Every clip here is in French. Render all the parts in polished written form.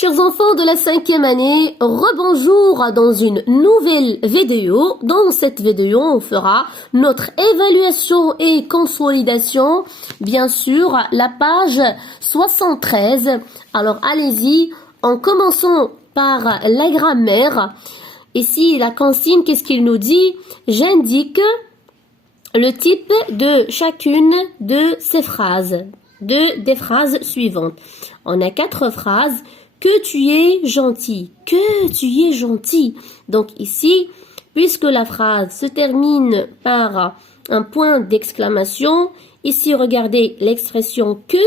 Chers enfants de la 5e année, rebonjour dans une nouvelle vidéo. Dans cette vidéo, on fera notre évaluation et consolidation, bien sûr, la page 73. Alors, allez-y, en commençant par la grammaire. Ici, la consigne, qu'est-ce qu'il nous dit? J'indique le type de chacune de ces phrases, des phrases suivantes. On a 4 phrases. Que tu es gentil, que tu es gentil. Donc ici, puisque la phrase se termine par un point d'exclamation, ici regardez l'expression que,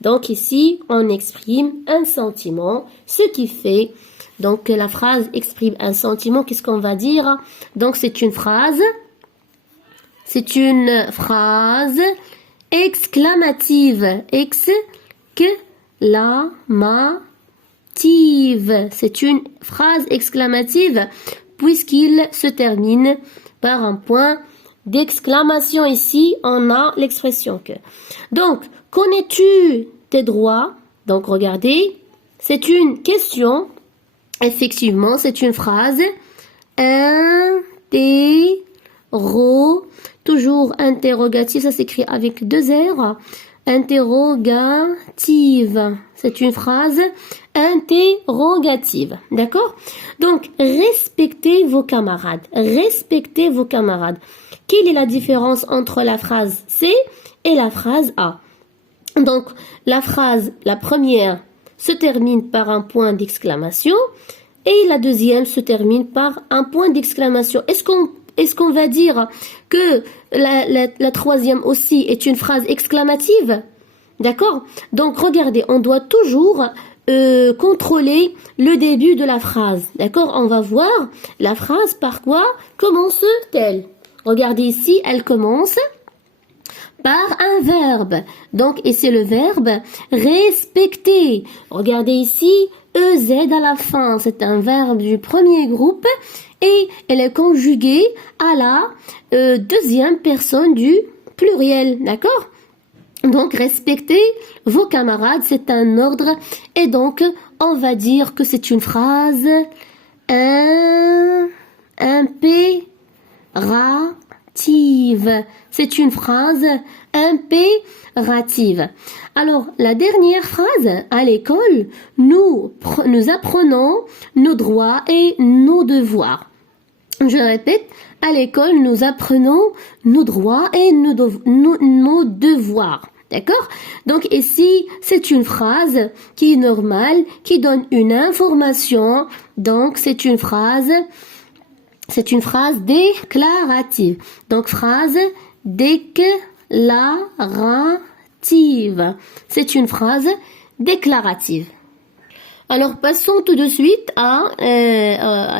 donc ici on exprime un sentiment, ce qui fait, donc la phrase exprime un sentiment, qu'est-ce qu'on va dire? Donc c'est une phrase exclamative, c'est une phrase exclamative puisqu'il se termine par un point d'exclamation. Ici, on a l'expression que. Donc, connais-tu tes droits? Donc, regardez, c'est une question. Effectivement, c'est une phrase. Toujours interrogative, ça s'écrit avec 2 R. Interrogative. C'est une phrase interrogative. D'accord? Donc, respectez vos camarades. Respectez vos camarades. Quelle est la différence entre la phrase C et la phrase A? Donc, la première se termine par un point d'exclamation et la deuxième se termine par un point d'exclamation. Est-ce qu'on va dire que la troisième aussi est une phrase exclamative? D'accord? Donc, regardez, on doit toujours contrôler le début de la phrase. D'accord? On va voir la phrase par quoi commence-t-elle? Regardez ici, elle commence par un verbe. Donc, et c'est le verbe respecter. Regardez ici, EZ à la fin. C'est un verbe du premier groupe et elle est conjuguée à la deuxième personne du pluriel. D'accord? Donc, respectez vos camarades, c'est un ordre. Et donc, on va dire que c'est une phrase impérative. C'est une phrase impérative. Alors, la dernière phrase, à l'école, nous apprenons nos droits et nos devoirs. Je répète, à l'école, nous apprenons nos droits et nos devoirs. D'accord? Donc ici, c'est une phrase qui est normale, qui donne une information. Donc c'est une phrase déclarative. Donc phrase déclarative. C'est une phrase déclarative. Alors, passons tout de suite à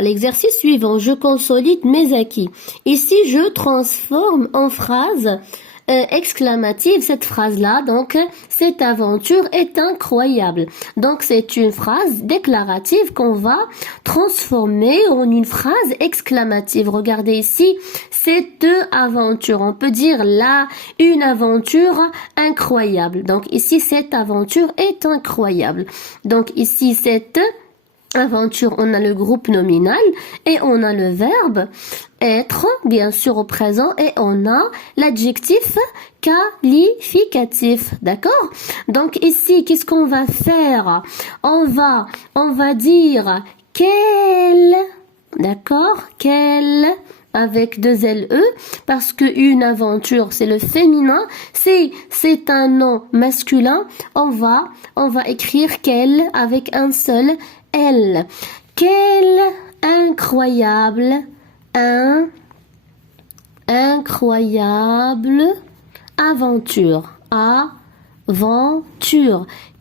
l'exercice suivant. Je consolide mes acquis. Ici, je transforme en phrase exclamative cette phrase-là. Donc, cette aventure est incroyable. Donc, c'est une phrase déclarative qu'on va transformer en une phrase exclamative. Regardez ici, cette aventure. On peut dire là, une aventure incroyable. Donc, ici, cette aventure est incroyable. Donc, ici, cette aventure, on a le groupe nominal et on a le verbe être, bien sûr, au présent, et on a l'adjectif qualificatif. D'accord? Donc ici, qu'est-ce qu'on va faire? On va dire quelle, d'accord? Quelle, avec 2 LE, parce que une aventure, c'est le féminin, c'est un nom masculin, on va écrire quelle avec un seul L. Quelle incroyable aventure.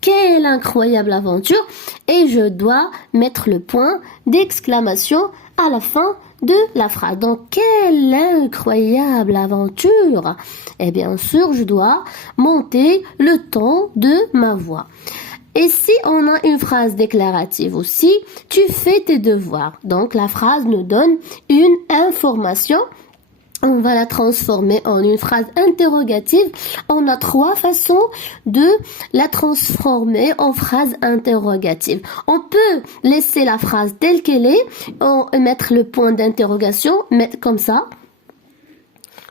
Quelle incroyable aventure. Et je dois mettre le point d'exclamation à la fin de la phrase. Donc, quelle incroyable aventure. Et bien sûr, je dois monter le ton de ma voix. Et si on a une phrase déclarative aussi, tu fais tes devoirs. Donc, la phrase nous donne une information on va la transformer en une phrase interrogative. On a 3 façons de la transformer en phrase interrogative. On peut laisser la phrase telle qu'elle est, mettre le point d'interrogation, mettre comme ça.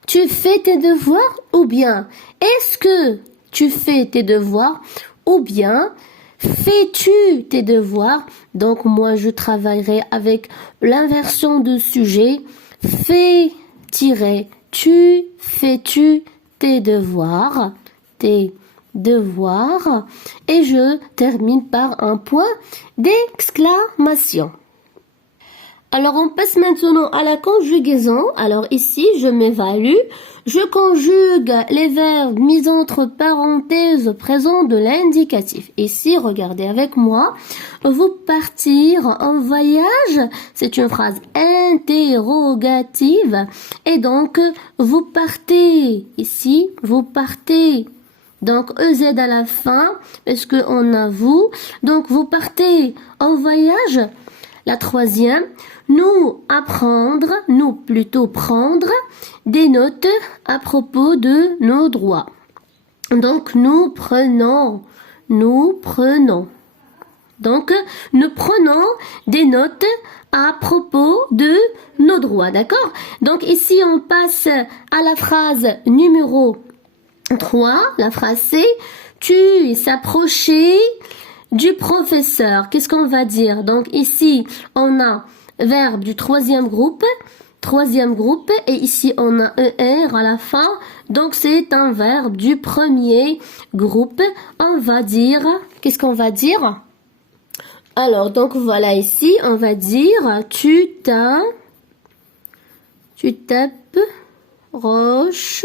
Tu fais tes devoirs ou bien est-ce que tu fais tes devoirs ou bien fais-tu tes devoirs? Donc moi je travaillerai avec l'inversion de sujet. Fais-tu, fais-tu tes devoirs? Tes devoirs. Et je termine par un point d'exclamation. Alors, on passe maintenant à la conjugaison. Alors, ici, je m'évalue. Je conjugue les verbes mis entre parenthèses au présent de l'indicatif. Ici, regardez avec moi. Vous partir en voyage, c'est une phrase interrogative. Et donc, vous partez. Ici, vous partez. Donc, EZ à la fin, parce qu'on a vous. Donc, vous partez en voyage. La troisième, nous plutôt prendre des notes à propos de nos droits. Donc, nous prenons. Donc, nous prenons des notes à propos de nos droits, d'accord? Donc, ici, on passe à la phrase numéro 3. La phrase c'est « Tu s'approcher du professeur ». Qu'est-ce qu'on va dire? Donc, ici, on a verbe du troisième groupe, et ici, on a ER à la fin. Donc, c'est un verbe du premier groupe. On va dire, qu'est-ce qu'on va dire? Alors, donc, voilà ici, on va dire, tu t'approches,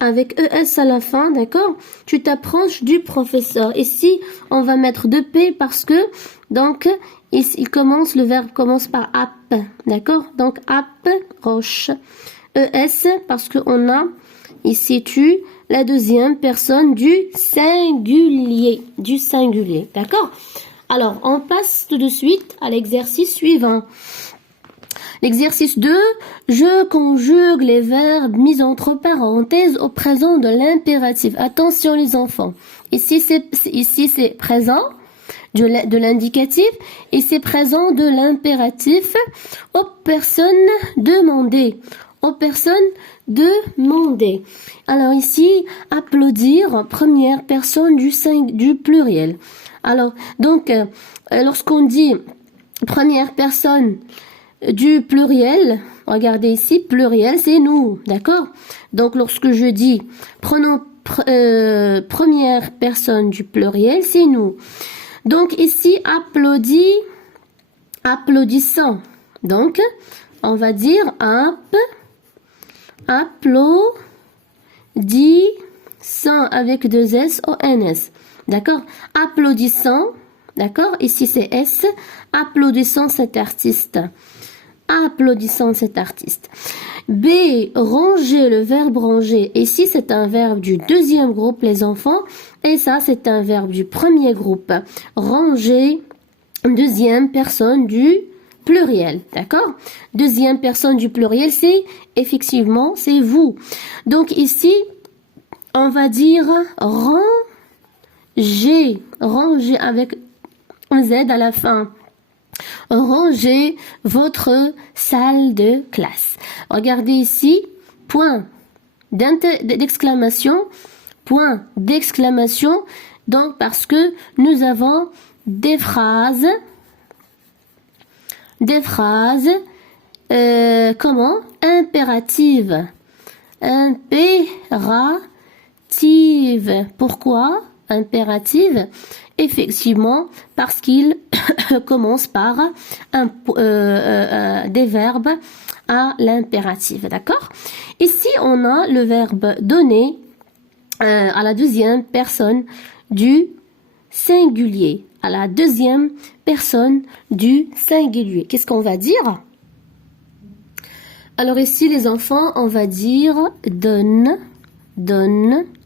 avec ES à la fin, d'accord? Tu t'approches du professeur. Ici, on va mettre 2P parce que, donc, le verbe commence par ap, d'accord? Donc, approche. ES parce qu'on a ici la deuxième personne du singulier, d'accord? Alors, on passe tout de suite à l'exercice suivant. L'exercice 2, je conjugue les verbes mis entre parenthèses au présent de l'impératif. Attention les enfants. Ici c'est présent de l'indicatif et c'est présent de l'impératif aux personnes demandées. Alors ici, applaudir, première personne du pluriel. Alors, donc, lorsqu'on dit première personne du pluriel, regardez ici, pluriel, c'est nous, d'accord? Donc, lorsque je dis prenons première personne du pluriel, c'est nous. Donc, ici, applaudissant. Donc, on va dire applaudissant avec 2 S O N S. D'accord? Applaudissant. D'accord? Ici, c'est S. Applaudissant cet artiste. B, ranger, le verbe ranger. Ici, c'est un verbe du deuxième groupe, les enfants. Et ça, c'est un verbe du premier groupe. Ranger, deuxième personne du pluriel. D'accord? Deuxième personne du pluriel, c'est effectivement, c'est vous. Donc ici, on va dire ranger avec un Z à la fin. Rangez votre salle de classe. Regardez ici, point d'exclamation, donc parce que nous avons des phrases, impératives. Pourquoi impérative? Effectivement, parce qu'il commence par des verbes à l'impératif, d'accord? Ici, on a le verbe donner à la deuxième personne du singulier. Qu'est-ce qu'on va dire? Alors ici, les enfants, on va dire donne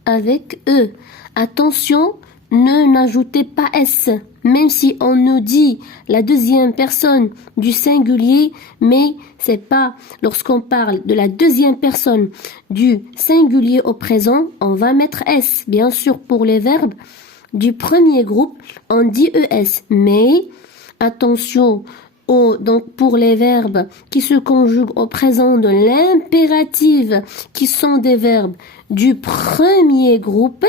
avec E. Attention, ne n'ajoutez pas S, même si on nous dit la deuxième personne du singulier, mais c'est pas lorsqu'on parle de la deuxième personne du singulier au présent, on va mettre S. Bien sûr, pour les verbes du premier groupe, on dit ES, mais attention donc pour les verbes qui se conjuguent au présent de l'impératif, qui sont des verbes du premier groupe,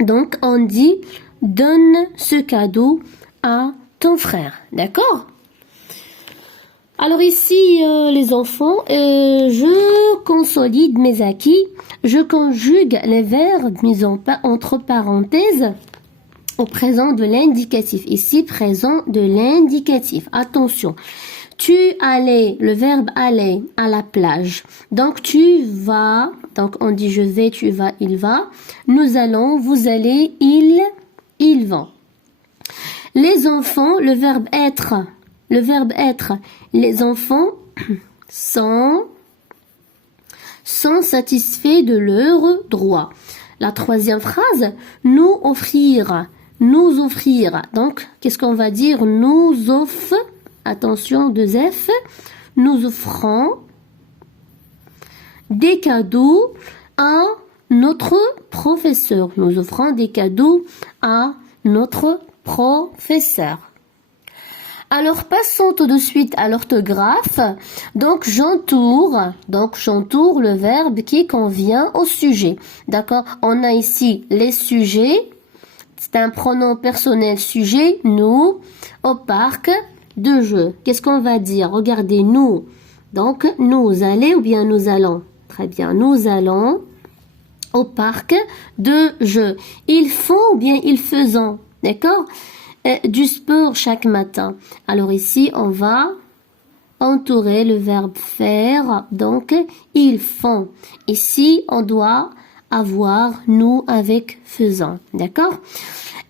donc on dit donne ce cadeau à ton frère, d'accord? Alors ici les enfants, je consolide mes acquis, je conjugue les verbes mis entre parenthèses au présent de l'indicatif. Ici, présent de l'indicatif. Attention. Tu allais, le verbe aller à la plage. Donc, tu vas. Donc, on dit je vais, tu vas, il va. Nous allons, vous allez, ils vont. Les enfants, le verbe être. Le verbe être. Les enfants sont satisfaits de leurs droits. La troisième phrase, nous offrir. Nous offrir. Donc, qu'est-ce qu'on va dire? Nous offre. Attention, 2F. Nous offrons des cadeaux à notre professeur. Nous offrons des cadeaux à notre professeur. Alors, passons tout de suite à l'orthographe. Donc, j'entoure le verbe qui convient au sujet. D'accord? On a ici les sujets. C'est un pronom personnel sujet, nous, au parc de jeu. Qu'est-ce qu'on va dire? Regardez, nous. Donc, nous allez ou bien nous allons? Très bien, nous allons au parc de jeu. Ils font ou bien ils faisons? D'accord? Du sport chaque matin. Alors ici, on va entourer le verbe faire. Donc, ils font. Ici, on doit avoir nous avec faisant. D'accord?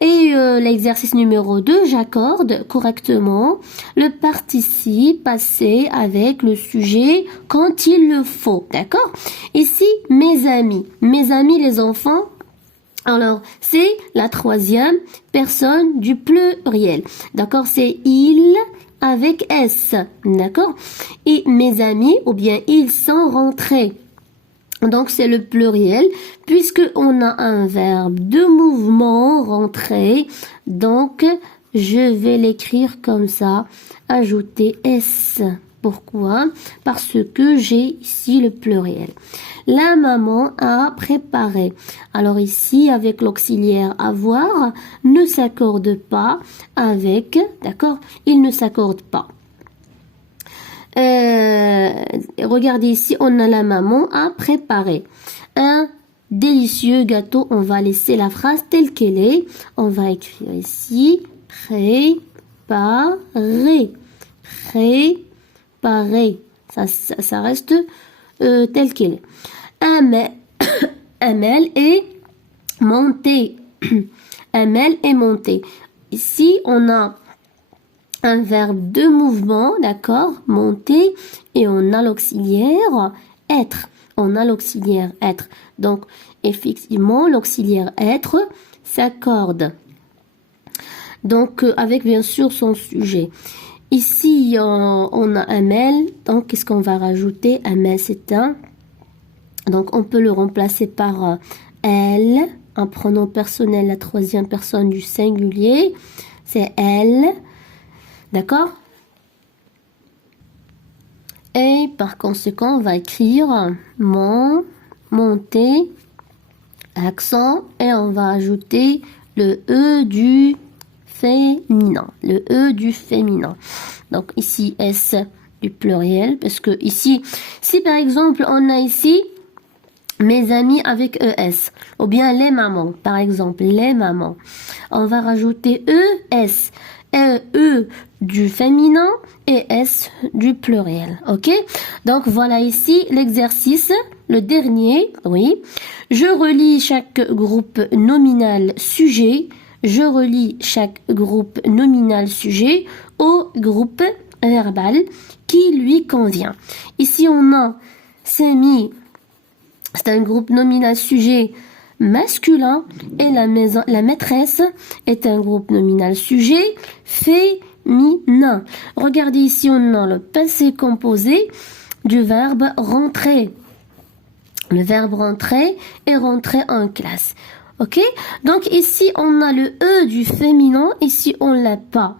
Et l'exercice numéro 2, j'accorde correctement le participe passé avec le sujet quand il le faut. D'accord? Ici, mes amis. Mes amis, les enfants. Alors, c'est la troisième personne du pluriel. D'accord? C'est il avec S. D'accord? Et mes amis, ou bien ils sont rentrés. Donc, c'est le pluriel, puisque on a un verbe de mouvement, rentrer. Donc, je vais l'écrire comme ça, ajouter S. Pourquoi? Parce que j'ai ici le pluriel. La maman a préparé. Alors ici, avec l'auxiliaire avoir, ne s'accorde pas avec, d'accord? Il ne s'accorde pas. Regardez ici, on a la maman a préparé un délicieux gâteau. On va laisser la phrase telle qu'elle est. On va écrire ici préparé. Préparé. Ça reste tel qu'elle est. Amel est monté. Amel est monté. Ici, on a un verbe de mouvement, d'accord, monter, et on a l'auxiliaire être. On a l'auxiliaire être. Donc, effectivement, l'auxiliaire être s'accorde. Donc, avec bien sûr son sujet. Ici, on a Amel. Donc, qu'est-ce qu'on va rajouter? Amel, c'est un. Donc, on peut le remplacer par elle, un pronom personnel, la troisième personne du singulier. C'est elle. D'accord? Et par conséquent, on va écrire monter, accent, et on va ajouter le E du féminin. Le E du féminin. Donc ici, S du pluriel, parce que ici, si par exemple, on a ici mes amis avec ES, ou bien les mamans, par exemple, les mamans, on va rajouter ES. E du féminin et S du pluriel. Ok? Donc voilà ici l'exercice, le dernier. Oui. Je relie chaque groupe nominal sujet. Je relie chaque groupe nominal sujet au groupe verbal qui lui convient. Ici on a Samy, c'est un groupe nominal sujet masculin et la maîtresse est un groupe nominal sujet féminin. Regardez ici, on a le passé composé du verbe rentrer. Le verbe rentrer est rentrer en classe. Ok? Donc ici, on a le E du féminin. Ici, on l'a pas.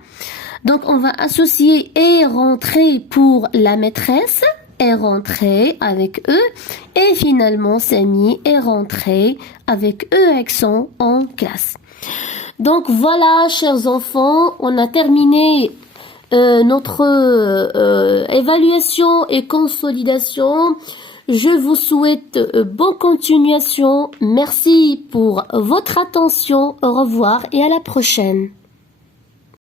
Donc, on va associer est rentré pour la maîtresse. Est rentré avec E. Et finalement, Samy est rentré avec E accent en classe. Donc, voilà, chers enfants, on a terminé notre évaluation et consolidation. Je vous souhaite bonne continuation. Merci pour votre attention. Au revoir et à la prochaine.